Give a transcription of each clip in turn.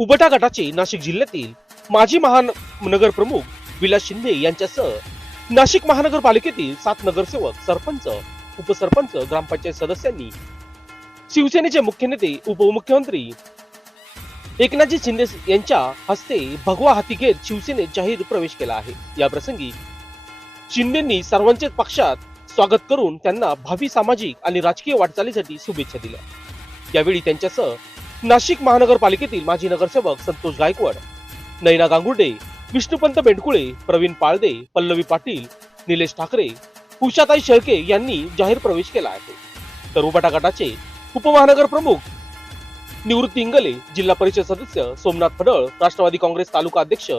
उबटा गटाचे नाशिक जिल्ह्यातील माजी महानगर प्रमुख विलास शिंदे यांच्यासह नाशिक महानगरपालिकेतील सात नगरसेवक सरपंच उपसरपंच ग्रामपंचायत सदस्यांनी शिवसेनेचे मुख्य नेते उपमुख्यमंत्री एकनाथजी शिंदे यांच्या हस्ते भगवा हाती घेत शिवसेनेत जाहीर प्रवेश केला आहे. या प्रसंगी शिंदेंनी सर्वांचेच पक्षात स्वागत करून त्यांना भावी सामाजिक आणि राजकीय वाटचालीसाठी शुभेच्छा दिल्या. यावेळी त्यांच्यासह नाशिक महानगरपालिकेतील माजी नगरसेवक संतोष गायकवाड नैना गांगुर्डे विष्णुपंत बेंडकुळे प्रवीण पाळदे पल्लवी पाटील निलेश ठाकरे उषाताई शेळके यांनी जाहीर प्रवेश केला आहे. तर उबाटा गटाचे उपमहानगर प्रमुख निवृत्ती इंगले जिल्हा परिषद सदस्य सोमनाथ फडळ राष्ट्रवादी काँग्रेस तालुका अध्यक्ष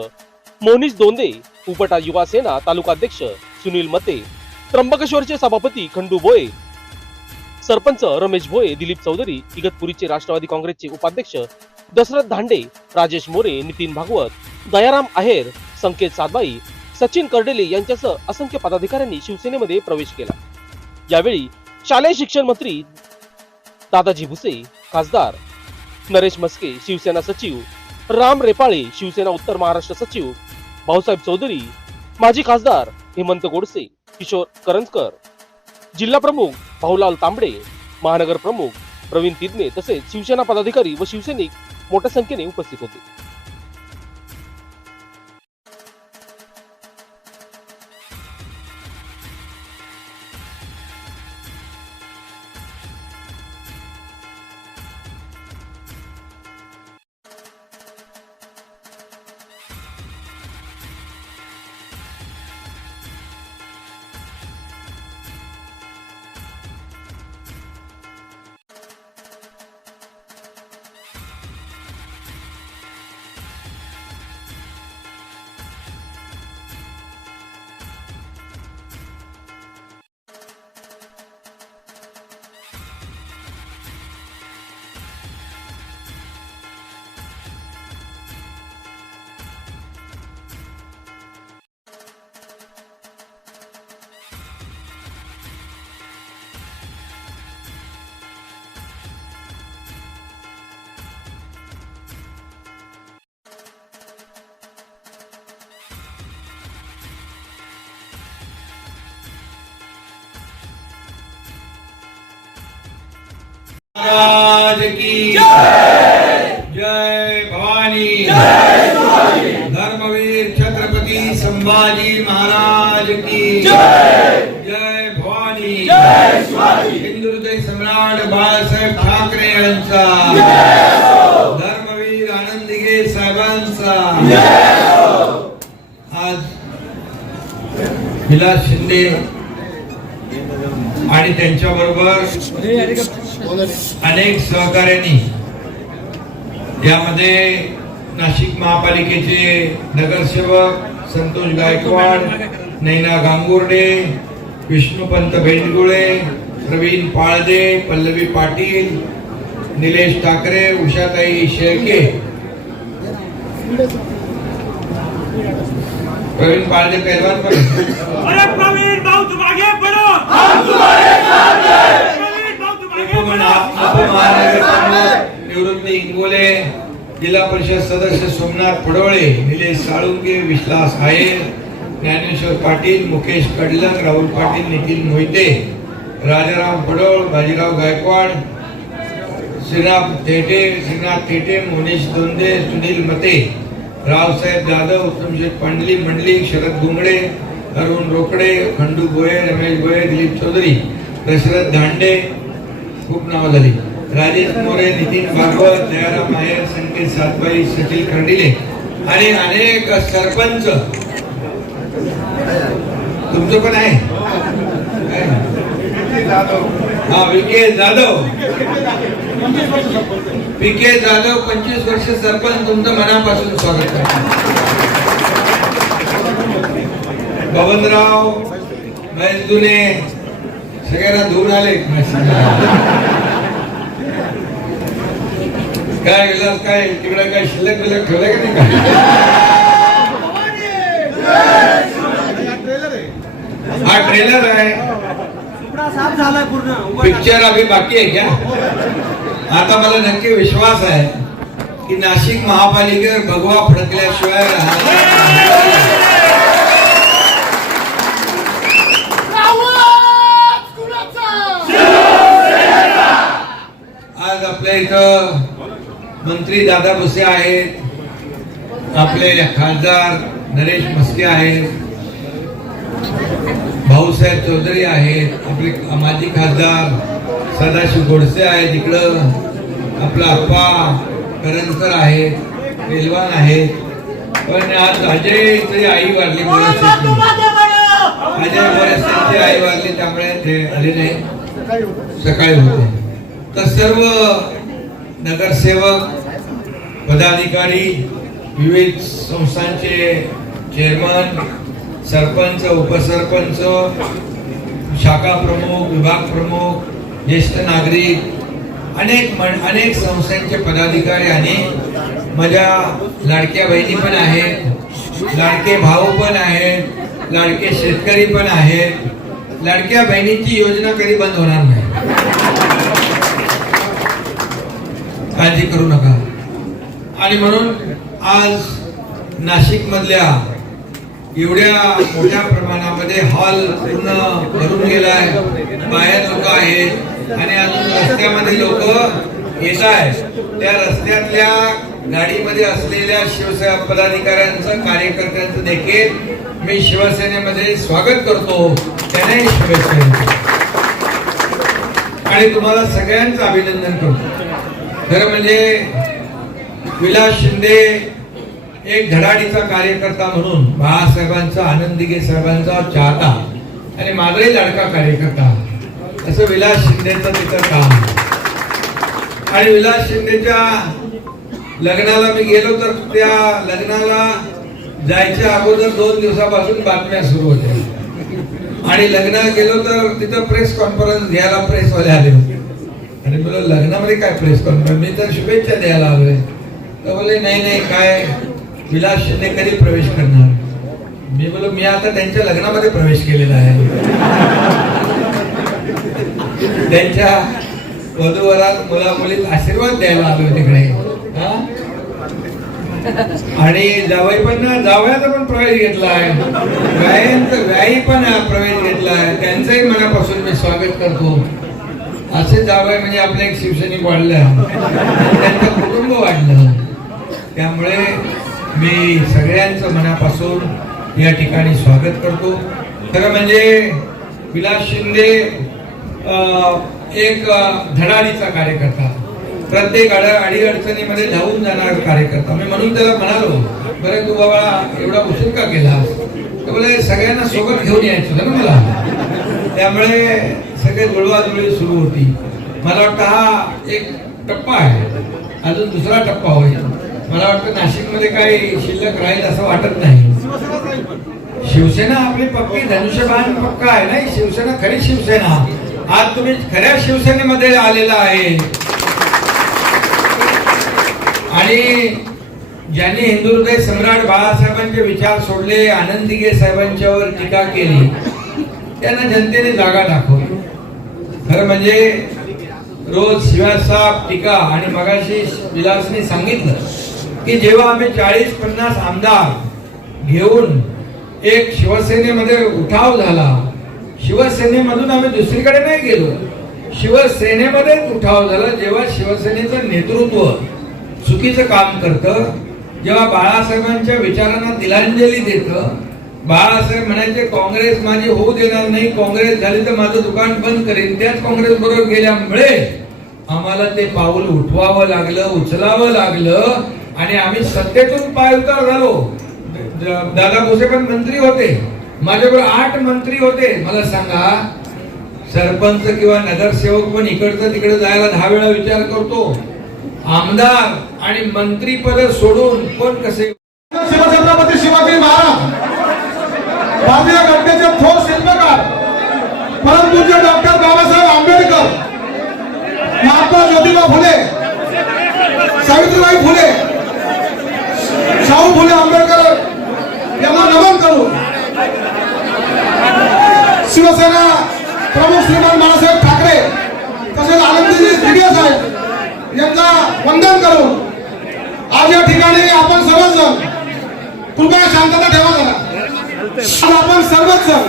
मोनिश दोंदे उपटा युवा सेना तालुका अध्यक्ष सुनील मते त्र्यंबकेश्वरचे सभापती खंडू भोये सरपंच रमेश भोये दिलीप चौधरी इगतपुरीचे राष्ट्रवादी काँग्रेसचे उपाध्यक्ष दशरथ धांडे राजेश मोरे नितीन भागवत दयाराम आहेर संकेत सातबाई सचिन कर्डेले यांच्यासह असंख्य पदाधिकाऱ्यांनी शिवसेनेमध्ये प्रवेश केला. यावेळी शालेय शिक्षण मंत्री दादाजी भुसे खासदार नरेश मस्के शिवसेना सचिव राम रेपाळे शिवसेना उत्तर महाराष्ट्र सचिव भाऊसाहेब चौधरी माजी खासदार हेमंत गोडसे किशोर करंजकर. जिल्हा प्रमुख भाऊलाल तांबडे महानगर प्रमुख प्रवीण तिदने तसेच शिवसेना पदाधिकारी व शिवसैनिक मोठ्या संख्येने उपस्थित होते. महाराज की जय। भवानी। धर्मवीर छत्रपती संभाजी महाराज की जय। भवानी। हिंदुहृदय सम्राट बाळासाहेब ठाकरे यांचा। धर्मवीर आनंदिगे साहेबांचा। आज विलास शिंदे आणि त्यांच्या बरोबर अनेक सहकार्यांनी यामध्ये नाशिक महापालिकेचे नगरसेवक संतोष गायकवाड नैना गांगुर्डे विष्णुपंत भेंडगुळे प्रवीण पाळदे पल्लवी पाटील निलेश ठाकरे उषाताई शेळके. प्रवीण पाळदे पहलवान पण अरे प्रवीण भाऊ तुम आगे बढ़ो हम तुम्हारे साथ हैं प्रवीण भाऊ तुम आगे उपमहा- बढ़ो उपमहानगर प्रमुख निवृत्ती इंगोले जिल्हा परिषद सदस्य सोमनाथ पडोळे निलेश साळुंगे विश्वास आयर ज्ञानेश्वर पाटील मुकेश कडलंग राहुल पाटील नितीन मोहिते राजाराम पडोळ बाजीराव गायकवाड श्रीनाथ थेटे श्रीनाथ थेटे मोनीश दोंदे सुनील मते रावसाहेब जाधव उत्तमशेठ पांडली मंडली शरद गुंगडे अरुण रोकडे खंडू गोये रमेश गोये दिलीप चौधरी दशरथ धांडे खूप नावं झाली. राजेश मोरे नितीन भागवत दयाराम नायर संकेत सातबाई सचिन खंडिले आणि अनेक सरपंच. तुमचं पण आहे? हा विके जाधव. विके जाधव पंचवीस वर्ष सरपंच. तुमचं मनापासून स्वागत करतो बबनराव महेश दुने सगळ्यांना धुवून आले. काय विलास काय? तिकडे काय शिल्लक बिलक ठेवलं का नाही हा ट्रेलर आहे. पूर्ण पिक्चर अभी बाकी आहे क्या? आता मला नक्की विश्वास आहे की नाशिक महापालिकेवर भगवा फडकल्याशिवाय राहणार आज आपल्या इथं मंत्री दादा भुसे आहेत आपले खासदार नरेश मस्के आहेत भाऊसाहेब चौधरी आहेत आपले माजी खासदार सदाशिव गोडसे आहेत इकडं आपला अप्पा करंजकर आहेत पेलवान आहेत. पण आज अजय तरी आई वारली अजय बोरस आई वारली त्यामुळे ते आले नाही. सकाळी होते. तर सर्व नगरसेवक पदाधिकारी विविध संस्थांचे चेअरमन सरपंच उपसरपंच शाखा प्रमुख विभाग प्रमुख ज्येष्ठ नागरिक अनेक मन अनेक संस्थांचे पदाधिकारी आणि माझ्या लाडक्या बहिणी पण आहेत. लाडके भाऊ पण आहेत. लाडके शेतकरी पण आहेत. लाडक्या बहिणीची योजना कधी बंद होणार नाही? काळजी करू नका. आणि म्हणून आज नाशिक मधल्या एवढ्या मोठ्या प्रमाणामध्ये हॉल पूर्ण भरून गेलाय. बाहेर लोक आहेत आणि अजून रस्त्यामध्ये लोक येत आहेत. त्या रस्त्यातल्या गाडीमध्ये असलेल्या शिवसेना पदाधिकाऱ्यांचं कार्यकर्त्यांचं देखील मी शिवसेनेमध्ये स्वागत करतो. त्याने शुभेच्छा आणि तुम्हाला सगळ्यांचं अभिनंदन करतो. खरं म्हणजे विलास शिंदे एक धडाडीचा कार्यकर्ता म्हणून बाळासाहेबांचा आनंदिगे साहेबांचा चाहता आणि माझाही लाडका कार्यकर्ता. असं विलास शिंदेचं तिथं काम. आणि विलास शिंदेच्या लग्नाला मी गेलो तर त्या लग्नाला जायच्या अगोदर दोन दिवसापासून बातम्या सुरू होत्या. आणि लग्न गेलो तर तिथं प्रेस कॉन्फरन्स घ्यायला प्रेसवाले आले होते. आणि मला लग्नामध्ये काय प्रेस करणार? मी तर शुभेच्छा द्यायला आलोय. तर बोले नाही नाही काय? विलास शिंदे कधी प्रवेश करणार? मी बोलो मी आता त्यांच्या लग्नामध्ये प्रवेश केलेला आहे. त्यांच्या वधूवरात मुला मुलीत आशीर्वाद द्यायला आलोय तिकडे. हा? आणि जावई पण ना जावयाचा पण प्रवेश घेतलाय व्यायांचा व्यायी पण प्रवेश घेतलाय त्यांचंही मनापासून मी स्वागत करतो. असे जावे म्हणजे आपलं एक शिवसैनिक वाढलं. त्यांचं कुटुंब वाढलं. त्यामुळे मी सगळ्यांचं मनापासून या ठिकाणी स्वागत करतो. खरं म्हणजे विलास शिंदे अं, एक धडाडीचा कार्यकर्ता. प्रत्येक अड अडीअडचणीमध्ये धावून जाणारा कार्यकर्ता. मी म्हणून त्याला म्हणालो बरं तू बाबा एवढा उशीर का केलास? तर सगळ्यांना सोबत घेऊन यायचं ना मला. त्यामुळे सगळे जुळवाजुळवी सुरू होती. मला वाटतं हा एक टप्पा आहे. अजून दुसरा टप्पा होईल. मला वाटतं नाशिकमध्ये काही शिल्लक राहील असं वाटत नाही. शिवसेना आपली पक्की धनुष्यबाण पक्का आहे नाही? शिवसेना खरी शिवसेना. आज तुम्ही खऱ्या शिवसेनेमध्ये आलेला आहे. आणि ज्यांनी हिंदू हृदय सम्राट बाळासाहेबांचे विचार सोडले आनंदिगे साहेबांच्यावर टीका केली त्यांना जनतेने जागा दाखवली. खरं म्हणजे रोज शिवासाहेब टीका आणि मगाशी विलासने सांगितलं की जेव्हा आम्ही चाळीस पन्नास आमदार घेऊन एक शिवसेनेमध्ये उठाव झाला शिवसेनेमधून आम्ही दुसरीकडे नाही गेलो. शिवसेनेमध्येच उठाव झाला जेव्हा शिवसेनेचं नेतृत्व चुकीचं काम करतं जेव्हा बाळासाहेबांच्या विचारांना तिलांजली देतं बाळासाहेब म्हणायचे काँग्रेस माझी होऊ देणार नाही काँग्रेस झाली तर माझं दुकान बंद करेन. त्याच काँग्रेस बरोबर गेल्यामुळे आम्हाला ते पाऊल उठवावं लागलं उचलावं लागलं आणि आम्ही सत्तेतून पाय उतार झालो. दादा भोसे पण मंत्री होते. माझ्याबरोबर आठ मंत्री होते. मला सांगा सरपंच किंवा नगरसेवक पण इकडचं तिकडे जायला दहा वेळा विचार करतो. आमदार आणि मंत्री पद सोडून कोण कसे शिवाजी महाराज. भारतीय घटनेचे थोर शिल्पकार परमपूज्य डॉक्टर बाबासाहेब आंबेडकर महात्मा ज्योतिबा फुले सावित्रीबाई फुले शाहू फुले आंबेडकर यांना नमन करू शिवसेना प्रमुख श्रीमान बाळासाहेब ठाकरे तसेच आनंदजी दिघे साहेब यांचा वंदन करून आपण सर्वजण कृपया शांतता ठेवा जरा आज आपण सर्वच जण.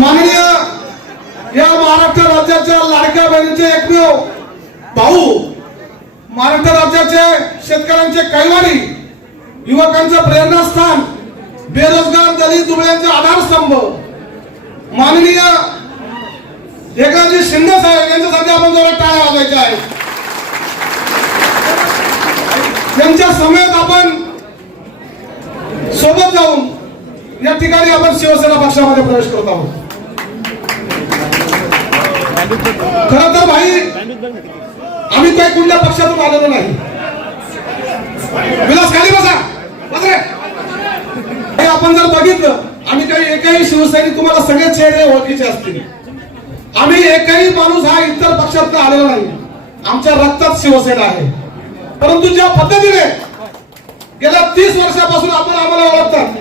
माननीय या महाराष्ट्र राज्याच्या लाडक्या बहिणीचे एकमेव भाऊ महाराष्ट्र राज्याचे शेतकऱ्यांचे कैवारी युवकांचं प्रेरणास्थान बेरोजगार दलित दुबळ्यांचे आधारस्तंभ. माननीय एकनाथजी शिंदे साहेब यांच्यासाठी आपण जरा टाळ्या वाजायच्या आहेत. त्यांच्या समेत आपण सोबत जाऊन या ठिकाणी आपण शिवसेना पक्षामध्ये प्रवेश करत आहोत. खर तर भाई आम्ही काही कुठल्या पक्षातून आलेलो नाही. विलास खाली बसा. हे आपण जर बघितलं आम्ही काही एकही शिवसैनिक तुम्हाला सगळे चेहरे ओळखीचे असतील. आम्ही एकही माणूस हा इतर पक्षात आलेला नाही. आमच्या रक्तात शिवसेना आहे. परंतु ज्या पद्धतीने गेल्या तीस वर्षापासून आपण आम्हाला ओळखतात.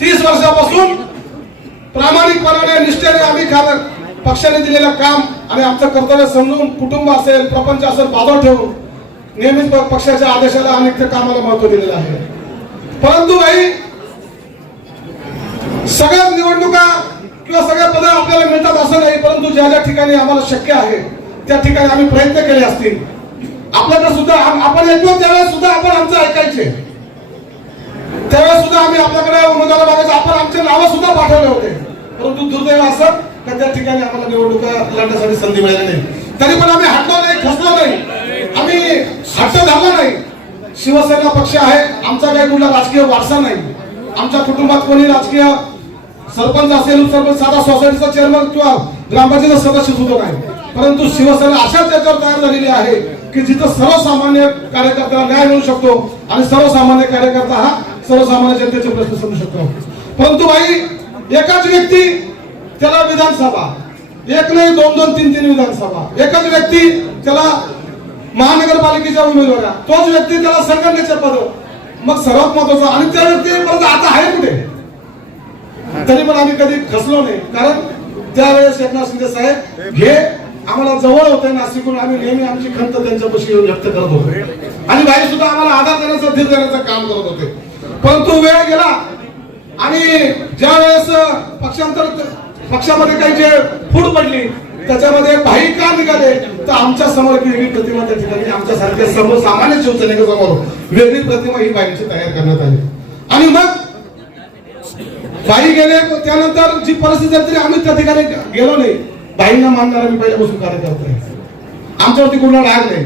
तीस वर्षापासून प्रामाणिकपणाने निष्ठेने आम्ही खात पक्षाने दिलेलं काम आणि आमचं कर्तव्य समजून कुटुंब असेल प्रपंच असेल बाजू ठेवून नेहमीच पक्षाच्या आदेशाला आणि त्या कामाला महत्त्व दिलेलं आहे. परंतु भाई सगळ्या निवडणुका किंवा सगळ्या पद आपल्याला मिळतात असं नाही परंतु ज्या ज्या ठिकाणी आम्हाला शक्य आहे त्या ठिकाणी आम्ही प्रयत्न केले असतील. आपल्याला सुद्धा आपण येतो त्यावेळेस सुद्धा आपण आमचं ऐकायचे. त्यावेळेस सुद्धा आम्ही आपल्याकडे उमेदवार बघायचं आपण आमचे नावं सुद्धा पाठवले होते. परंतु दुर्दैव असं का त्या ठिकाणी आम्हाला निवडणुका लढण्यासाठी संधी मिळाली नाही. तरी पण आम्ही हटलो नाही खसलो नाही. आम्ही हट्ट धरला नाही. शिवसेना पक्ष आहे आमचा काही कुठला राजकीय वारसा नाही. आमच्या कुटुंबात कोणी राजकीय सरपंच असेल सरपंच साधा सोसायटीचा चेअरमन किंवा ग्रामपंचायत सदस्य सुद्धा नाही. परंतु शिवसेना अशाच याच्यावर तयार झालेली आहे की जिथं सर्वसामान्य कार्यकर्त्याला न्याय मिळू शकतो आणि सर्वसामान्य कार्यकर्ता हा सर्वसामान्य जनतेचे प्रश्न सोडू शकतो. परंतु भाई एकाच व्यक्ती त्याला विधानसभा. एक नाही दोन दोन तीन तीन विधानसभा. एकच व्यक्ती त्याला महानगरपालिकेच्या उमेदवार तोच व्यक्ती त्याला संघटनेचे पद. मग सर्वात महत्वाचं आणि त्या व्यक्ती परत आता आहे कुठे? तरी पण आम्ही कधी खसलो नाही. कारण त्यावेळेस एकनाथ शिंदे साहेब हे आम्हाला जवळ होते नाशिकून आम्ही नेहमी आमची खंत त्यांच्यापाशी येऊन व्यक्त करत होतो. आणि बाई सुद्धा आम्हाला आधार देण्याचं धीर देण्याचं काम करत होते. परंतु वेळ गेला. आणि ज्या वेळेस पक्षांतर पक्षामध्ये काही जे फूट पडली त्याच्यामध्ये भाई का निघाले? तर आमच्यासमोर वेगळी प्रतिमा त्या ठिकाणी आमच्या सारख्या समोर सामान्य शिवसैनिक समोर वेगळी प्रतिमा ही बाईंची तयार करण्यात आली. आणि मग बाई गेले त्यानंतर जी परिस्थिती झाली तरी आम्ही त्या ठिकाणी गेलो नाही. बाईंना मानणारा मी पहिल्यापासून कार्यकर्ता आहे. आमच्यावरती कुठला राग नाही.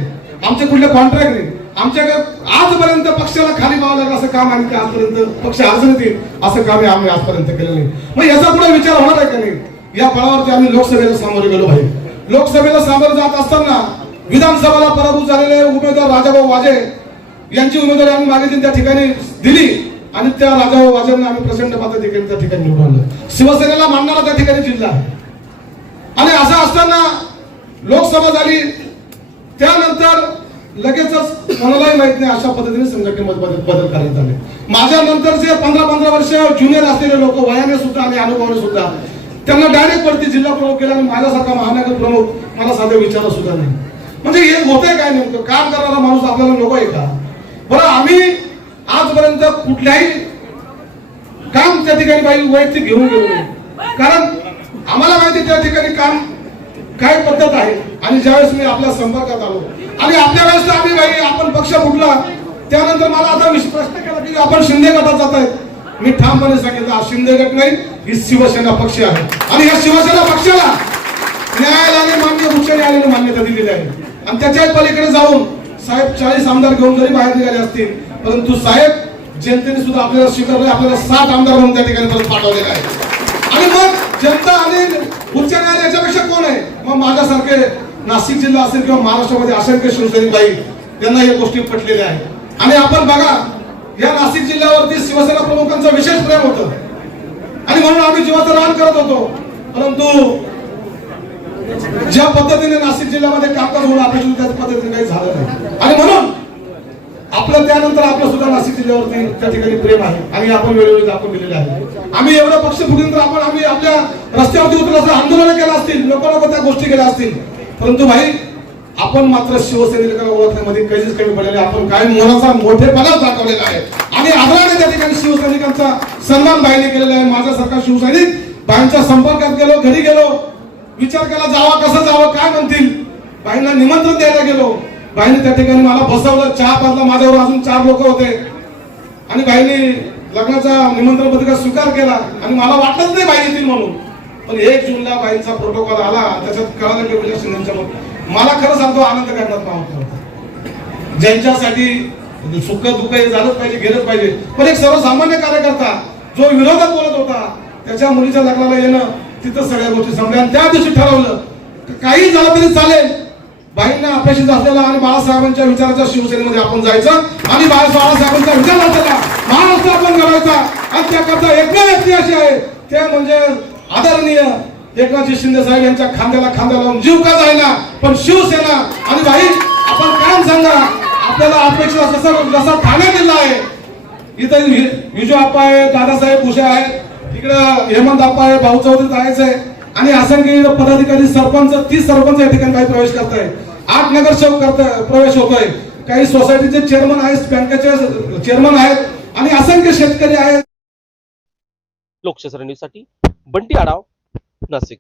आमचे कुठले कॉन्ट्रॅक्ट नाही. आमच्याकडे आजपर्यंत पक्षाला खाली पाहावं लागलं असं काम आणि आजपर्यंत पक्ष अडचणीत येईल असं काम आम्ही आजपर्यंत केलं नाही. मग याचा पुढे विचार होणार आहे का नाही? या फळावरती आम्ही लोकसभेला सामोरे गेलो भाई लोकसभेला सामोरे जात असताना विधानसभेला पराभूत झालेले उमेदवार राजाभाऊ वाजे यांची उमेदवारी आम्ही मागे त्या ठिकाणी दिली. आणि त्या राजाभाऊ वाजेंना आम्ही प्रचंड पात्र त्या ठिकाणी निवडून शिवसेनेला मानणारा त्या ठिकाणी जिल्हा आहे. आणि असं असताना लोकसभा झाली त्यानंतर लगेचच कोणालाही माहीत नाही अशा पद्धतीने संघटनेमध्ये बदल बदल करण्यात आले. माझ्या नंतरचे पंधरा पंधरा वर्ष ज्युनियर असलेले लोक वयाने सुद्धा आणि अनुभवाने सुद्धा त्यांना डायरेक्ट वरती जिल्हा प्रमुख केला आणि माझ्यासारखा महानगर प्रमुख मला साधे विचार सुद्धा नाही. म्हणजे हे होतंय काय नेमकं? काम करणारा माणूस आपल्याला नको आहे का? बरं आम्ही आजपर्यंत कुठल्याही काम त्या ठिकाणी बाई वैयक्तिक घेऊन गेलो नाही. कारण आम्हाला माहिती त्या ठिकाणी काम काय पद्धत आहे आणि ज्यावेळेस मी आपल्या संपर्कात आलो. आणि आपल्या वेळेस आम्ही बाई आपण पक्ष फुटला. त्यानंतर मला आता प्रश्न केला की आपण शिंदे गटात जात आहेत. मी ठामपणे सांगितलं हा शिंदे गट नाही ही शिवसेना पक्ष आहे. आणि या शिवसेना पक्षाला न्यायालयाने मान्य उच्च न्यायालयाने मान्यता दिलेली आहे. आणि त्याच्याच पलीकडे जाऊन साहेब चाळीस आमदार घेऊन जरी बाहेर निघाले असतील परंतु साहेब जनतेने सुद्धा आपल्याला स्वीकारले आपल्याला सात आमदार म्हणून त्या ठिकाणी परत पाठवलेला आहे. आणि मग जनता आणि उच्च न्यायालय याच्यापेक्षा कोण किंवा माझ्यासारखे नाशिक जिल्हा असेल किंवा महाराष्ट्रामध्ये असंख्य शिवसैनिक बाई त्यांना या गोष्टी पटलेल्या आहेत. आणि आपण बघा या नाशिक जिल्ह्यावरती शिवसेना प्रमुखांचं विशेष प्रेम होतं. आणि म्हणून आम्ही जीवाचं रान करत होतो. परंतु ज्या पद्धतीने नाशिक जिल्ह्यामध्ये कामकाज होणं अपेक्षित त्याच पद्धतीने काही झालं नाही. आणि म्हणून आपलं त्यानंतर आपलं सुद्धा नाशिक जिल्ह्यावरती त्या ठिकाणी प्रेम आहे. आणि आपण वेळोवेळी दाखवून दिलेले आहे. आम्ही एवढं पक्ष फुटून तर आपण आम्ही आपल्या रस्त्यावरती उतरलं असं आंदोलन केलं असतील नको नको त्या गोष्टी केल्या असतील. परंतु भाई आपण मात्र शिवसेनेला ओळखण्यामध्ये कधीच कमी पडलेले आपण काय मनाचा मोठे मोठेपणाच दाखवलेला आहे. आणि आदराने त्या ठिकाणी शिवसैनिकांचा सन्मान बाईने केलेला आहे. माझ्यासारखा शिवसैनिक बाईंच्या संपर्कात गेलो घरी गेलो विचार केला जावा कसं जावं काय म्हणतील? बाईंना निमंत्रण द्यायला गेलो. बाईने त्या ठिकाणी मला बसवलं. चहा पाजला. माझ्यावर अजून चार लोक होते. आणि बाईने लग्नाचा निमंत्रण पत्रिका स्वीकार केला. आणि मला वाटलंच नाही बाई येतील म्हणून. पण एक जूनला बाईंचा प्रोटोकॉल आला. त्याच्यात कळालं की विजय शिंदेच्या मला खरं सांगतो आनंद करण्यात नव्हता ज्यांच्यासाठी सुख दुःख हे झालंच पाहिजे गेलंच पाहिजे. पण एक सर्वसामान्य कार्यकर्ता जो विरोधात बोलत होता त्याच्या मुलीच्या लग्नाला येणं तिथं सगळ्या गोष्टी समजा आणि त्या दिवशी ठरवलं काही झालं तरी चालेल. बाईंना अपेक्षित असलेला आणि बाळासाहेबांच्या विचाराच्या शिवसेनेमध्ये आपण जायचं आणि बाळा बाळासाहेबांचा विचार असलेला महाराष्ट्र आपण करायचा आणि त्याकरता एकमेव व्यक्ती अशी आहे. ते म्हणजे आदरणीय एकनाथजी शिंदे साहेब यांच्या खांद्याला खांदा लावून जीव का जायना पण शिवसेना आणि भाई आपण काय सांगा आपल्याला अपेक्षित असं जसा ठाणे जिल्हा आहे. इथं विजू आप्पा आहे दादासाहेब भुषे आहेत. तिकडं हेमंत आप्पा आहे भाऊ चौधरी जायचं आहे. आणि असंख्य पदाधिकारी सरपंच तीस सरपंच या ठिकाणी काही प्रवेश करत आठ नगरसेवक करता प्रवेश होतोय. काही सोसायटीचे चेअरमन आहेत बँकेचे चेअरमन आहेत आणि असंख्य शेतकरी आहेत. लोकशाही न्यूजसाठी बंटी आढाव नाशिक.